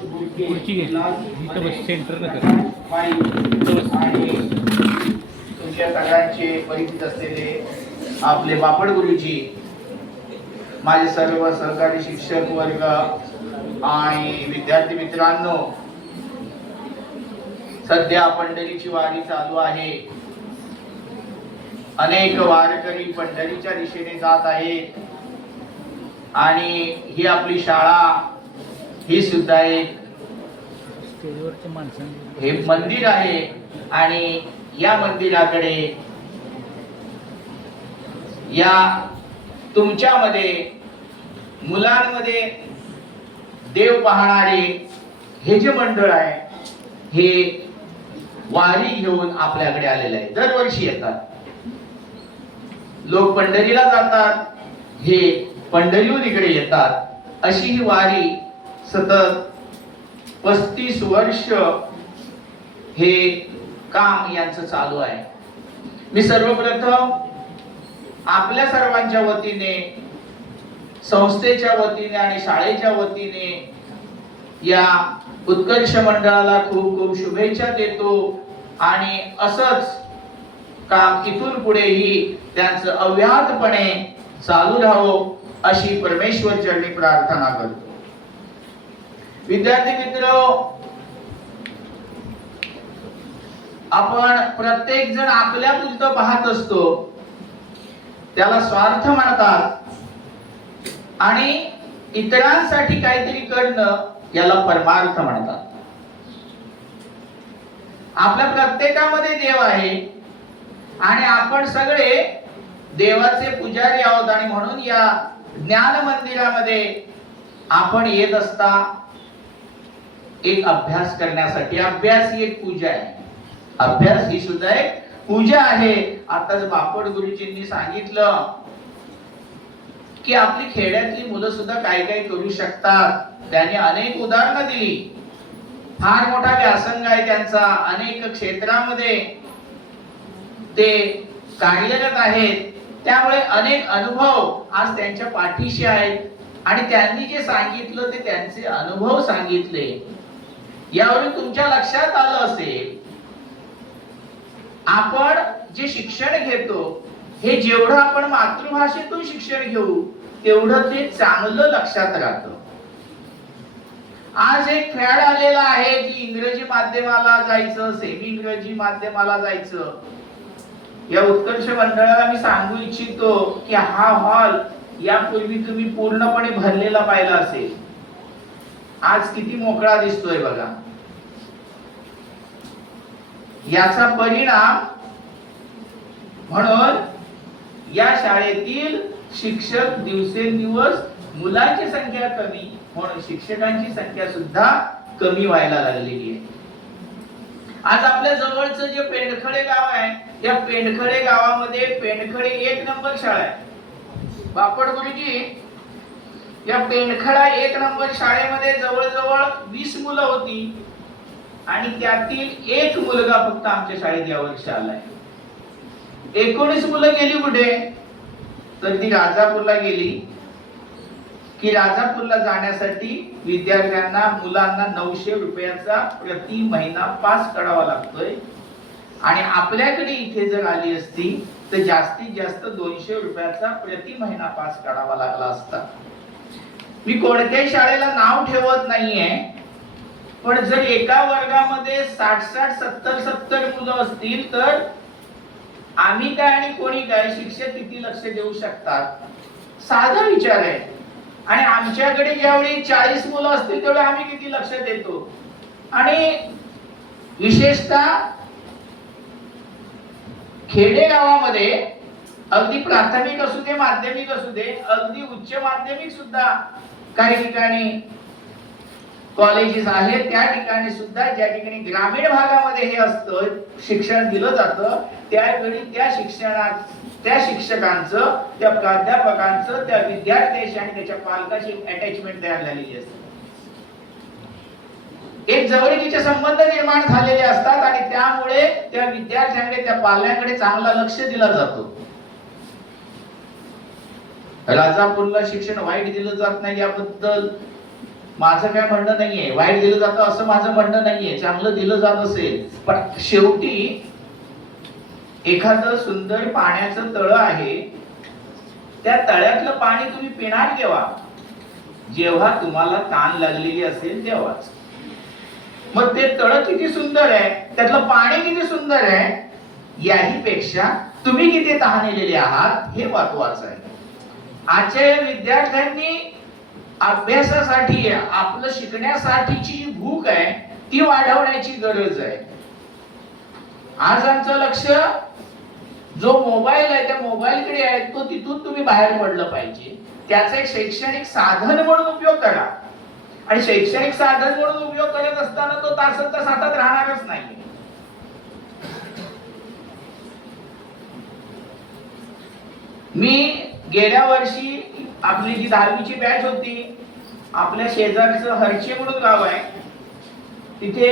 खुर्ची घे इथं बस सेंटर नका तुमच्या सगळ्यांचे परिचित असलेले आपले बापट गुरुजी, माझे सर्व सहकारी शिक्षक वर्ग आणि विद्यार्थी मित्रांनो, सध्या पंढरीची वारी चालू आहे. अनेक वारकरी पंढरीच्या दिशेने जात आहेत आणि ही आपली शाळा, ही सुद्धा एक हे मंदिर आहे आणि या मंदिराकडे या तुमच्यामध्ये मुलांमध्ये देव पाहणारे हे जे मंडळ आहे हे वारी घेऊन आपल्याकडे आलेले आहे. दरवर्षी येतात लोक, पंढरीला जातात, हे पंढरीहून इकडे येतात. अशी ही वारी सतत 35 वर्ष हे काम यांचं चालू आहे. मी सर्वप्रथम आपल्या सर्वांच्या वतीने, संस्थेच्या वतीने आणि शाळेच्या वतीने या उत्कर्ष मंडळाला खूप खूप शुभेच्छा देतो आणि असंच काम इथून पुढेही त्यांचं अव्याहतपणे चालू राहावं अशी परमेश्वर चरणी प्रार्थना करतो. विद्यार्थी मित्र, आपण प्रत्येक जण आपल्या पुरतं पाहत असतो, त्याला स्वार्थ म्हणतात आणि इतरांसाठी काहीतरी करणं याला परमार्थ म्हणतात. आपल्या प्रत्येकामध्ये देव आहे आणि आपण सगळे देवाचे पुजारी आहोत आणि म्हणून या ज्ञान मंदिरामध्ये आपण येत असता एक अभ्यास करण्यासाठी. अभ्यास ही एक पूजा आहे. अभ्यास ही सुद्धा एक पूजा आहे. आताच बापट गुरुजींनी सांगितलं की आपली खेड्यातली मुलं सुद्धा काय काय करू शकतात. त्यांनी अनेक उदाहरणं दिली. फार मोठा व्यासंग आहे त्यांचा, अनेक क्षेत्रामध्ये ते कार्यरत आहेत. त्यामुळे अनेक अनुभव आज त्यांच्या पाठीशी आहेत आणि त्यांनी जे सांगितलं ते त्यांचे अनुभव सांगितले. यावरून तुमच्या लक्षात आलं असेल, आपण जे शिक्षण घेतो हे जेवढं आपण मातृभाषेतून शिक्षण घेऊ तेवढं ते चांगलं लक्षात राहतं. आज एक फॅड आलेला आहे की इंग्रजी माध्यमाला जायचं, सेमी इंग्रजी माध्यमाला जायचं. या उत्कर्ष मंडळाला मी सांगू इच्छितो की हा हॉल यापूर्वी तुम्ही पूर्णपणे भरलेला पाहिला असेल. आज किती मोकळा दिसतोय बघा. याचा परिणाम म्हणून या शाळेतील शिक्षक दिवसेंदिवस, मुलांची संख्या कमी म्हणून शिक्षकांची संख्या सुद्धा कमी व्हायला लागलेली आहे. आज आपल्या जवळचं जे पेंडखळे गाव आहे, या पेंडखळे गावामध्ये पेंडखळे 1 नंबर शाळा आहे. बापट गुरुजी, या पेंडखळा 1 नंबर शाळेमध्ये जवळजवळ 20 मुलं होती आणि त्यातील 1 मुलगा फक्त आमच्या शाळेत यावर्षी आलाय. 19 मुलं गेली कुठे? तर ती राजापूरला गेली. की राजापूरला जाण्यासाठी विद्यार्थ्यांना, मुलांना 900 रुपयाचा प्रति महिना पास काढावा लागतोय आणि आपल्याकडे इथे जर आली असती तर जास्तीत जास्त 200 रुपयाचा प्रति महिना पास काढावा लागला असता. मी कोणत्याही शाळेला नाव ठेवत नाहीये, पण जर एका वर्गामध्ये 60-60, 70-70 मुलं असतील तर आम्ही काय आणि कोणी काय, शिक्षक किती लक्ष देऊ शकतात? साधा विचार आहे. आणि आमच्याकडे ज्यावेळी 40 मुलं असतील तेवढे आम्ही किती लक्ष देतो. आणि विशेषतः खेडेगावामध्ये अगदी प्राथमिक असू दे, माध्यमिक असू दे, अगदी उच्च माध्यमिक सुद्धा काही ठिकाणी कॉलेजेस आहेत, त्या ठिकाणी सुद्धा ज्या ठिकाणी ग्रामीण भागामध्ये हे असतं, शिक्षण दिलं जातं, त्यावेळी त्या शिक्षकांचं, त्या प्राध्यापकांचं त्या विद्यार्थ्याशी आणि त्याच्या पालकाची अटॅचमेंट तयार झालेली असते. एक जवळीकीचे संबंध निर्माण झालेले असतात आणि त्यामुळे त्या विद्यार्थ्यांकडे, त्या पालकांकडे चांगला लक्ष दिला जातो. राजापूरला शिक्षण वाईट दिलं जात नाही याबद्दल माझं काय म्हणणं नाहीये, वाईट दिलं जातं असं माझं म्हणणं नाहीये, चांगलं दिलं जात असेल, पण शेवटी एखादं सुंदर पाण्याचं तळ आहे, त्या तळ्यातलं पाणी तुम्ही पिणार केव्हा? जेव्हा तुम्हाला तहान लागलेली असेल तेव्हाच. मग ते तळ किती सुंदर आहे, त्यातलं पाणी किती सुंदर आहे, याही पेक्षा तुम्ही किती तहानलेले आहात हे महत्वाचं आहे. आजच्या विद्यार्थ्यांनी अभ्यासासाठी, आपलं शिकण्यासाठीची जी भूक आहे ती वाढवण्याची गरज आहे. आज आमचं लक्ष जो मोबाईल आहे त्या मोबाईलकडे आहे, तो तिथून तुम्ही बाहेर पडलं पाहिजे. त्याचा एक शैक्षणिक साधन म्हणून उपयोग करा, आणि शैक्षणिक साधन म्हणून उपयोग करत असताना तो तासच तास हातात राहणारच नाही. मी गेल्या वर्षी आपली जी 10वीची बॅच होती, आपल्या शेजारचं हरचे म्हणून गाव आहे, तिथे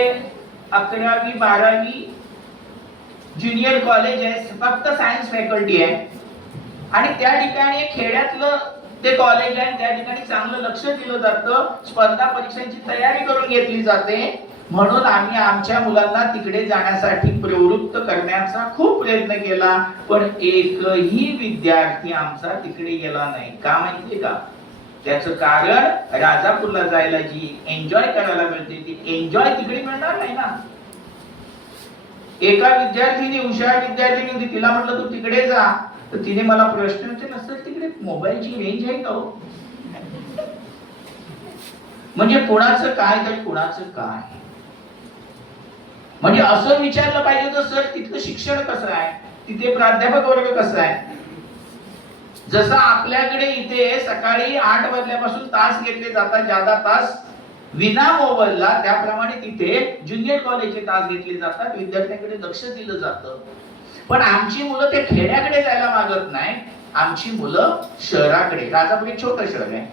11वी 12वी ज्युनियर कॉलेज आहे, फक्त सायन्स फॅकल्टी आहे, आणि त्या ठिकाणी खेड्यातलं ते कॉलेज आहे. त्या ठिकाणी चांगलं लक्ष दिलं जातं, स्पर्धा परीक्षांची तयारी करून घेतली जाते. म्हणून आम्ही आमच्या मुलांना तिकडे जाण्यासाठी प्रवृत्त करण्याचा खूप प्रयत्न केला, पण एकही विद्यार्थी आमचा तिकडे गेला नाही. का माहितीये का? त्याचं कारण राजापूरला जायला जी एन्जॉय करायला मिळते ती एन्जॉय तिकडे मिळणार नाही ना. एका विद्यार्थीने, हुशार विद्यार्थिनी होती, तिला म्हटलं तू तिकडे जा, तर तिने मला प्रश्न विचारला, सर तिकडे मोबाईलची रेंज आहे का हो? म्हणजे कुणाचं काय तर कुणाचं काय, म्हणजे असं विचारलं पाहिजे तर सर तिथलं शिक्षण कसं आहे, तिथे प्राध्यापक वर्ग कसं आहे. जसं आपल्याकडे इथे सकाळी 8 वाजल्यापासून तास घेतले जातात, जादा तास विना मोबाईलला, त्याप्रमाणे तिथे ज्युनियर कॉलेजचे तास घेतले जातात, विद्यार्थ्यांकडे लक्ष दिलं जातं. पण आमची मुलं ते खेड्याकडे जायला मागत नाही, आमची मुलं शहराकडे. राजापूर एक छोटं शहर आहे,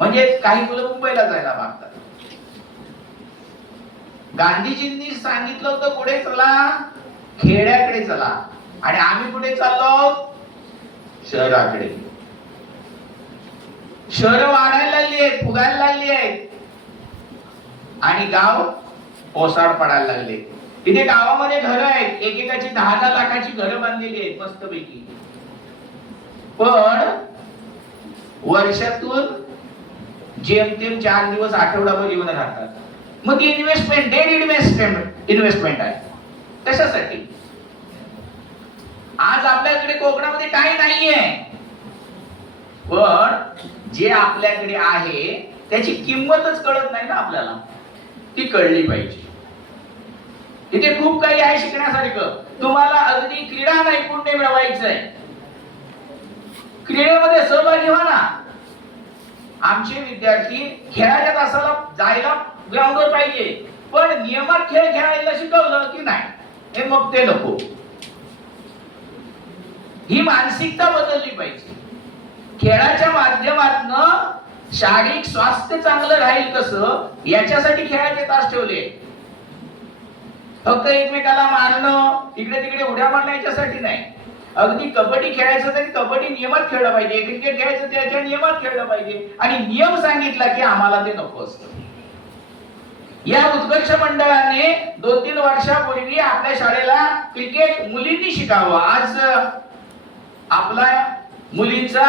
म्हणजे काही मुलं मुंबईला जायला मागतात. गांधीजींनी सांगितलं होतं पुढे चला, खेड्याकडे चला, आणि आम्ही कुठे चाललो? शहराकडे. शहर वाढायला लागली आहेत, फुगायला लागली आहेत, आणि गाव ओसाड पडायला लागले. तिथे गावामध्ये घरं आहेत, एकेकाची 10-10 लाखाची घरं बांधलेली आहेत मस्तपैकी, पण वर्षातून जेमतेम 4 दिवस आठवडाभर येऊन राहतात. मग ती इन्व्हेस्टमेंट, डेड इन्व्हेस्टमेंट आहे. कशासाठी? आज आपल्याकडे कोकणामध्ये काही नाहीये, पण जे आपल्याकडे आहे त्याची किंमतच कळत नाही ना आपल्याला, ती कळली पाहिजे. तिथे खूप काही आहे शिकण्यासारखं. तुम्हाला अगदी क्रीडा नैपुण्य मिळवायचंय, क्रीडेमध्ये सहभागी व्हा ना. आमचे विद्यार्थी खेळाच्या तासाला जायला ग्राउंडवर पाहिजे, पण नियमात खेळ खेळायला शिकवलं की नाही, हे मग ते नको. ही मानसिकता बदलली पाहिजे. खेळाच्या माध्यमातून शारीरिक स्वास्थ्य चांगलं राहील कसं, याच्यासाठी खेळाचे तास ठेवले. फक्त एकमेकाला मारणं, इकडे तिकडे उड्या मारणं याच्यासाठी नाही. अगदी कबड्डी खेळायचं तरी कबड्डी नियमात खेळलं पाहिजे, क्रिकेट खेळायचं त्याच्या नियमात खेळलं पाहिजे, आणि नियम सांगितला की आम्हाला ते नको असतं. या उत्कर्ष मंडळाने 2-3 वर्षापूर्वी आपल्या शाळेला क्रिकेट मुलींनी शिकावं. आज आपला मुलींचा,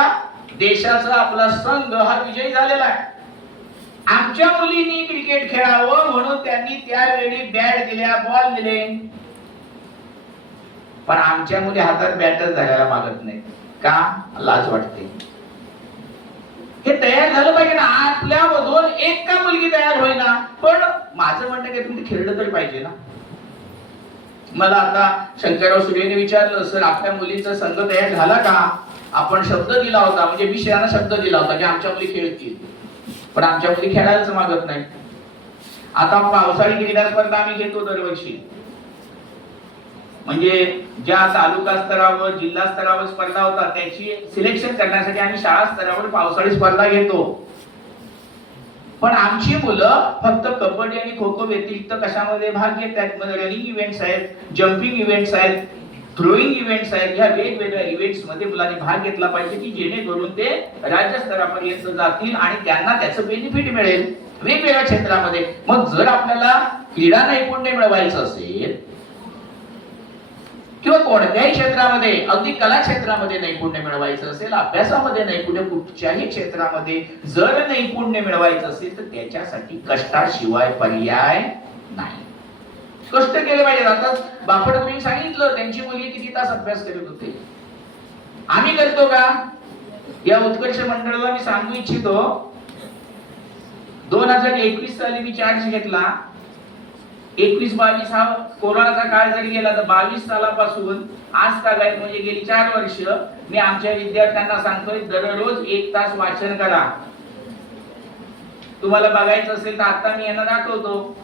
देशाचा आपला संघ हा विजयी झालेला आहे. आमच्या मुलींनी क्रिकेट खेळावं म्हणून त्यांनी त्यावेळी बॅट दिल्या, बॉल दिले, पण आमच्या मुली हातात बॅटच धरायला मागत नाही. का? लाज वाटते. हे तयार झालं पाहिजे ना, आपल्यामधून एक का मुलगी तयार होईना, पण माझं म्हणणं काय, तुम्ही खेळलं तरी पाहिजे ना. मला आता शंकरराव सूर्यने विचारलं, सर आपल्या मुलींचा संघ तयार झाला का? आपण शब्द दिला होता, म्हणजे विषयाला शब्द दिला होता की आमच्या मुली खेळतील, पण आमच्या मुली खेळायलाच मागत नाही. आता पावसाळी क्रीडा स्पर्धा आम्ही घेतो दरवर्षी, म्हणजे ज्या तालुका स्तरावर, जिल्हा स्तरावर स्पर्धा होतात त्याची सिलेक्शन करण्यासाठी आम्ही शाळा स्तरावर पावसाळी स्पर्धा घेतो. पण आमची मुलं फक्त कबड्डी आणि खो खो व्यतिरिक्त कशामध्ये भाग घेतात? रनिंग इव्हेंट्स आहेत, जम्पिंग इव्हेंट्स आहेत, थ्रोईंग इव्हेंट्स आहेत. ह्या वेगवेगळ्या इव्हेंट्स मध्ये मुलांनी भाग घेतला पाहिजे की जेणेकरून ते राज्य स्तरापर्यंत जातील आणि त्यांना त्याचं बेनिफिट मिळेल. वेगवेगळ्या क्षेत्रामध्ये. मग जर आपल्याला क्रीडा नैपुण्य मिळवायचं असेल किंवा कोणत्याही क्षेत्रामध्ये, अगदी कला क्षेत्रामध्ये नैपुण्य मिळवायचं असेल, अभ्यासामध्ये नैपुण्य, कुठच्याही क्षेत्रामध्ये जर नैपुण्य मिळवायचं असेल तर त्याच्यासाठी कष्टाशिवाय पर्याय नाही. कष्ट केले पाहिजे. आता बापटकरांनी सांगितलं त्यांची मुलगी किती तास अभ्यास करत होते. आम्ही करतो का? या उत्कर्ष मंडळाला मी सांगू इच्छितो, 2021 साली मी चार्ज घेतला. 21-22 हा कोरोनाचा काळ जरी गेला तर 22 सालापासून आज तागायत म्हणजे गेली 4 वर्ष मी आमच्या विद्यार्थ्यांना सांगतोय, दररोज 1 तास वाचन करा. तुम्हाला बघायचं असेल तर आता मी यांना दाखवतो.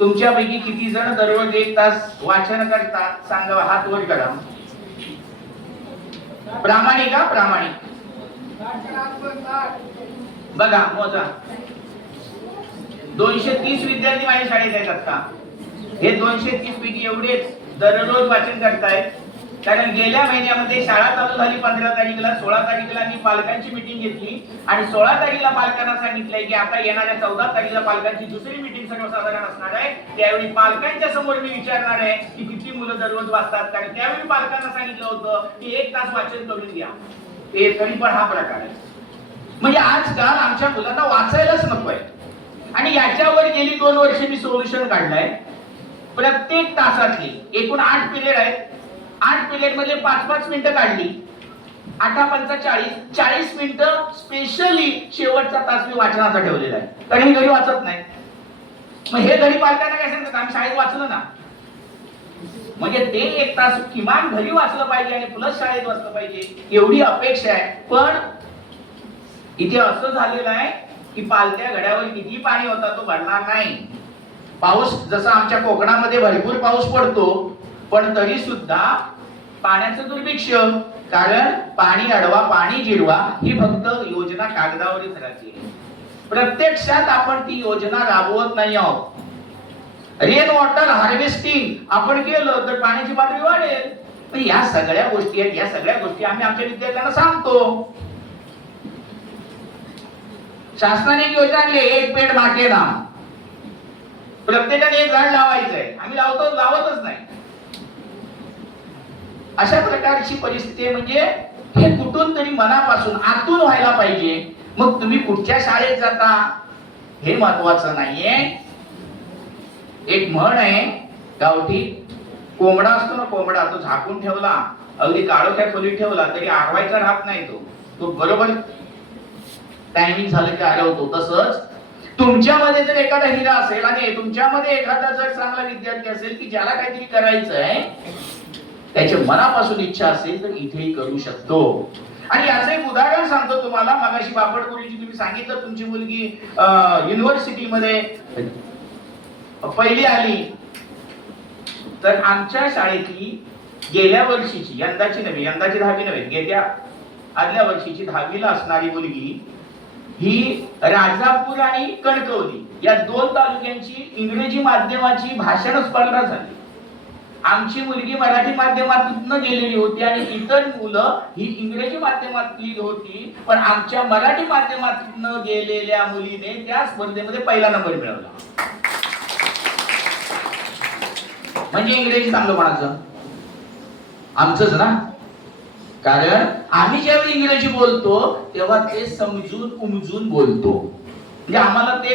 तुमच्यापैकी किती जण दररोज 1 तास वाचन करतात सांगा, हात वर करा. प्रामाणिक का? प्रामाणिक बघा, मोजा. 230 विद्यार्थी माझ्या शाळेत आहेत आता. हे 230 पैकी एवढेच दररोज वाचन करतायत. कारण गेल्या महिन्यामध्ये शाळा चालू झाली 15 तारीखला. 16 तारीखला मी पालकांची मीटिंग घेतली आणि 16 तारीखला पालकांना सांगितलंय की आता येणाऱ्या 14 तारीखला पालकांची दुसरी मीटिंग सर्वसाधारण असणार आहे. त्यावेळी पालकांच्या समोर मी विचारणार आहे की किती मुलं दररोज वाचतात. कारण त्यावेळी पालकांना सांगितलं होतं की 1 तास वाचन करून द्या. ते तरी पण हा प्रकार आहे. म्हणजे आजकाल आमच्या मुलांना वाचायलाच नकोय. आणि याच्यावर गेली 2 वर्ष मी सोल्युशन काढलंय. प्रत्येक तासातली एकूण 8 पिरियड आहेत. 8 पिरियड मध्ये 5-5 मिनिटं काढली. 8-5 = 40 मिनिटं स्पेशली शेवटचा तास मी वाचनाचा ठेवलेला आहे. कारण ही घरी वाचत नाही. मग हे घरी पालकांना काय सांगतात, आम्ही शाळेत वाचलं ना. म्हणजे ते 1 तास किमान घरी वाचलं पाहिजे आणि प्लस शाळेत वाचलं पाहिजे एवढी अपेक्षा आहे. पण इथे असं झालेलं आहे की पालत्या घड्यावर किती पाणी होता तो भरणार नाही. पाऊस जसा आमच्या कोकणामध्ये भरपूर पाऊस पडतो, पण तरी सुद्धा पाण्याचं दुर्भिक्ष. कारण पाणी अडवा पाणी जिरवा ही फक्त योजना कागदावरच राहते. प्रत्यक्षात आपण ती योजना राबवत नाही आहोत. रेन वॉटर हार्वेस्टिंग आपण केलं तर पाण्याची पातळी वाढेल. या सगळ्या गोष्टी आहेत. या सगळ्या गोष्टी आम्ही आमच्या विद्यार्थ्यांना सांगतो. शासनाने एक योजना आणली, एक पेड मा के नाम. प्रत्येकाने 1 झाड लावायचंय. आम्ही लावतच नाही. अशा प्रकारची परिस्थिती आहे. म्हणजे हे कुठून तरी मनापासून आतून व्हायला पाहिजे. मग तुम्ही कुठच्या शाळेत जाता हे महत्वाचं नाहीये. एक म्हण आहे गावठी, कोंबडा असतो ना, कोंबडा तो झाकून ठेवला, अगदी काळोख्या खोलीत ठेवला तरी आरवायचा राहत नाही. तो बरोबर टायमिंग झालं की आरवतो. तसंच तुमच्यामध्ये जर एखादा हिरा असेल आणि तुमच्यामध्ये एखादा जर चांगला विद्यार्थी असेल की ज्याला काहीतरी करायचं आहे, त्याच्या मनापासून इच्छा असेल तर इथेही करू शकतो. आणि याचं एक उदाहरण सांगतो तुम्हाला. मगाशी बापटपुरीची तुम्ही सांगितलं तुमची मुलगी युनिव्हर्सिटीमध्ये पहिली आली. तर आमच्या शाळेतली गेल्या वर्षीची, यंदाची 10वी नव्हे, गेल्या आदल्या वर्षीची 10वीला असणारी मुलगी ही राजापूर आणि कणकवली या 2 तालुक्यांची इंग्रजी माध्यमाची भाषण स्पर्धा झाली. आमची मुलगी मराठी माध्यमातून गेलेली होती आणि इतर मुलं ही इंग्रजी माध्यमातली होती. पण आमच्या मराठी माध्यमातून गेलेल्या मुलीने त्या स्पर्धेमध्ये पहिला नंबर मिळवला. म्हणजे इंग्रजी चांगलं कोणाचं? आमचंच ना. कारण आम्ही ज्यावेळी इंग्रजी बोलतो तेव्हा ते समजून उमजून बोलतो. म्हणजे आम्हाला ते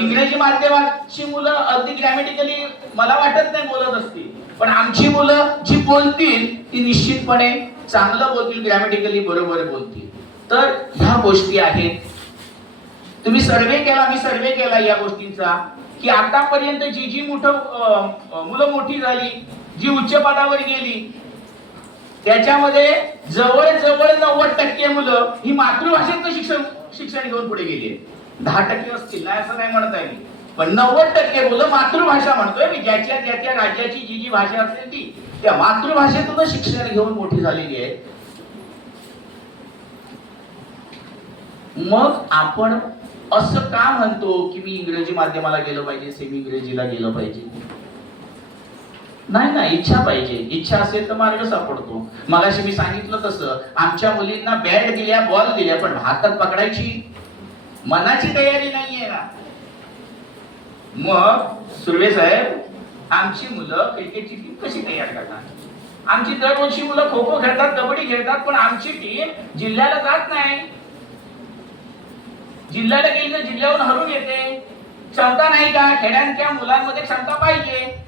इंग्रजी माध्यमाची मुलं अगदी ग्रॅमॅटिकली मला वाटत नाही बोलत असतील, पण आमची मुलं जी बोलतील ती निश्चितपणे चांगलं बोलतील, ग्रॅमॅटिकली बरोबर बोलतील. तर ह्या गोष्टी आहेत. तुम्ही सर्वे केला, मी सर्वे केला या गोष्टींचा की आतापर्यंत जी मुलं मोठी झाली, जी उच्च पदावर गेली, त्याच्यामध्ये जवळजवळ 90% मुलं ही मातृभाषेतनं शिक्षण घेऊन पुढे गेली. 10% असतील नाही असं नाही म्हणत आहे मी, पण 90% मुलं मातृभाषा म्हणतोय मी, ज्याच्या राज्याची जी भाषा असेल ती त्या मातृभाषेतून शिक्षण घेऊन मोठी झालेली आहे. मग आपण असं का म्हणतो की मी इंग्रजी माध्यमाला गेलो पाहिजे, सेमी इंग्रजीला गेलो पाहिजे? नाही, इच्छा पाहिजे. इच्छा असेल तर मार्ग सापडतो. मगाशी मी सांगितलं तसं आमच्या मुलींना बॅट दिल्या, बॉल दिल्या, पण हातात पकडायची मनाची तयारी नाहीये ना. मग सुर्वे साहेब, आमची मुलं क्रिकेटची टीम कशी तयार करणार? आमची दरवर्षी मुलं खो खो खेळतात, कबड्डी खेळतात, पण आमची टीम जिल्ह्याला जात नाही. जिल्ह्याला गेली तर जिल्ह्याहून हरून येते. क्षमता नाही का? खेड्यांच्या मुलांमध्ये क्षमता पाहिजे,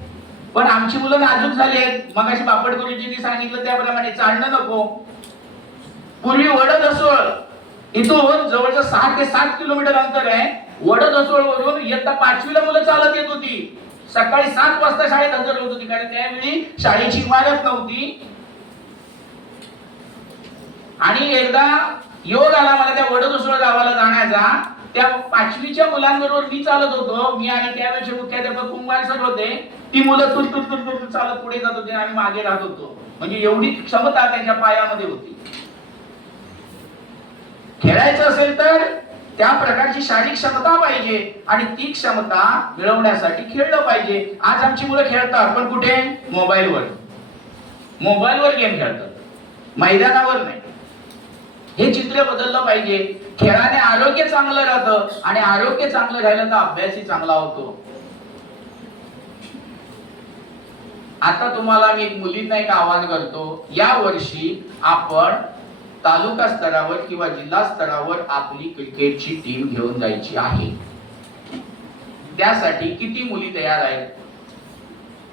पण आमची मुलं नाजूक झाली आहेत. मगाशी बापट गुरुजींनी सांगितलं त्याप्रमाणे चालणं नको. पूर्वी वडदसोळ इथून जवळजवळ 6 ते 7 किलोमीटर अंतर आहे. वडदसोळ वरून इयत्ता 5वीला मुलं चालत येत होती. सकाळी 7 वाजता शाळेत हजर होत होती, कारण त्यावेळी शाळेची इमारत नव्हती. आणि एकदा योग आला मला त्या वडदसोळ गावाला जाण्याचा. त्या 5वीच्या मुलांबरोबर मी चालत होतो. मी आणि त्यावेळेचे मुख्याध्यापक कुंभार सर होते. ती मुलं तुर चालत पुढे जात होते आणि मागे राहत होतो. म्हणजे एवढी क्षमता त्यांच्या पायामध्ये होती. खेळायचं असेल तर त्या प्रकारची शारीरिक क्षमता पाहिजे, आणि ती क्षमता मिळवण्यासाठी खेळलं पाहिजे. आज आमची मुलं खेळतात, पण कुठे? मोबाईलवर गेम खेळतात, मैदानावर नाही. हे चित्र बदललं पाहिजे. खेळाने आरोग्य चांगलं राहतं, आणि आरोग्य चांगलं राहिलं तर अभ्यासही चांगला होतो. आता तुम्हाला मी एक मुलींना एक आवाहन करतो. या वर्षी आपण तालुका स्तरावर किंवा जिल्हा स्तरावर आपली क्रिकेटची टीम घेऊन जायची आहे. त्यासाठी किती मुली तयार आहेत?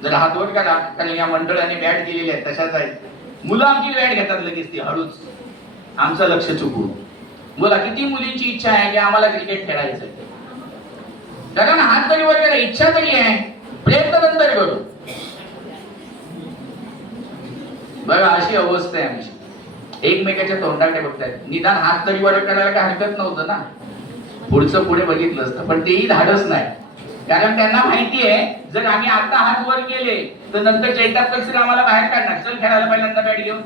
जर हात वर करा, कारण या मंडळाने बॅट दिलेली आहे तशाच आहेत. मुलं आमची बॅट घेतात लगेच, ती हळूच, आमचं लक्ष चुकून. बोला, किती मुलींची इच्छा आहे की आम्हाला क्रिकेट खेळायचं? कारण हात तरी वर करा, इच्छा तरी आहे, प्रयत्न नंतर करू. बघा, अशी अवस्था आहे आमची. एकमेकाच्या तोंडाकडे बघतायत. निदान हात तरी वर करायला काय हरकत नव्हतं ना, पुढचं पुढे बघितलं असतं, पण तेही धाडस नाही. कारण त्यांना माहिती आहे, जर आम्ही आता हात वर केले तर नंतर चैतात पक्षी आम्हाला बाहेर काढणार. चल खेळायला पहिल्यांदा बॅट घेऊन.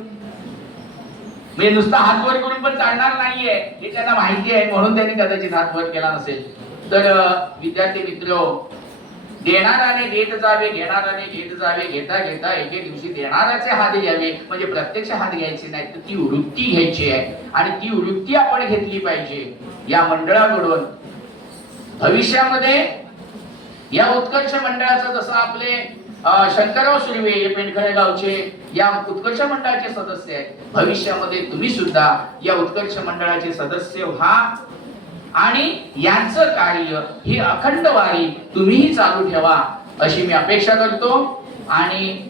म्हणजे नुसता हात वर करून पण चालणार नाहीये, हे त्यांना माहिती आहे, म्हणून त्यांनी कदाचित हात वर केला नसेल. तर विद्यार्थी मित्र, देणाराने देत जावे, घेणाराने घेत जावे, घेता घेता एके दिवशी देणाराचे हात घ्यावे. म्हणजे प्रत्यक्ष हात घ्यायचे नाही, तर ती वृत्ती घ्यायची आहे, आणि ती वृत्ती आपण घेतली पाहिजे या मंडळाकडून. भविष्यामध्ये या उत्कर्ष मंडळाचं, जसं आपले शंकरराव सुर्वे हे पेंढखळे गावचे या उत्कर्ष मंडळाचे सदस्य आहेत, भविष्यामध्ये तुम्ही सुद्धा या उत्कर्ष मंडळाचे सदस्य व्हा, आणि यांचं कार्य ही अखंड वारी तुम्हीही चालू ठेवा, अशी मी अपेक्षा करतो. आणि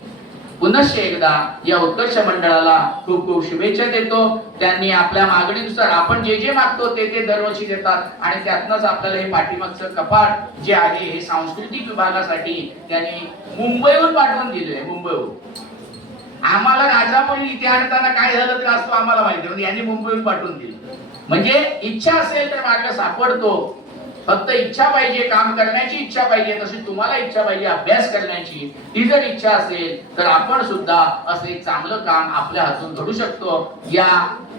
पुनश्च एकदा या उत्कर्ष मंडळाला खूप खूप शुभेच्छा देतो. त्यांनी आपल्या मागणीनुसार आपण जे जे मागतो ते ते दरवर्षी देतात, आणि त्यातनंच आपल्याला हे पाठीमागचं कपाट जे आहे हे सांस्कृतिक विभागासाठी त्यांनी मुंबईहून पाठवून दिले. मुंबईहून आम्हाला राजापुरी इथे आणताना काय झालं तर असतो आम्हाला माहिती, म्हणजे यांनी मुंबईहून पाठवून दिलं. म्हणजे इच्छा असेल तर मार्ग सापडतो. फक्त इच्छा पाहिजे, काम करण्याची इच्छा पाहिजे. तशी तुम्हाला इच्छा पाहिजे अभ्यास करण्याची. ती जर इच्छा असेल तर आपण सुद्धा असे चांगलं काम आपल्या हातून घडू शकतो. या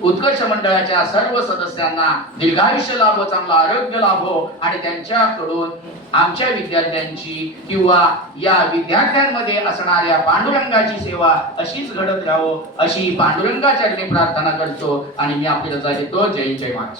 उत्कर्ष मंडळाच्या सर्व सदस्यांना दीर्घायुष्य लाभो, चांगलं आरोग्य लाभो, आणि त्यांच्याकडून आमच्या विद्यार्थ्यांची किंवा या विद्यार्थ्यांमध्ये असणाऱ्या पांडुरंगाची सेवा अशीच घडत राहो, अशी पांडुरंगाचरणी प्रार्थना करतो, आणि मी आपली रजा घेतो. जय जय महाराज.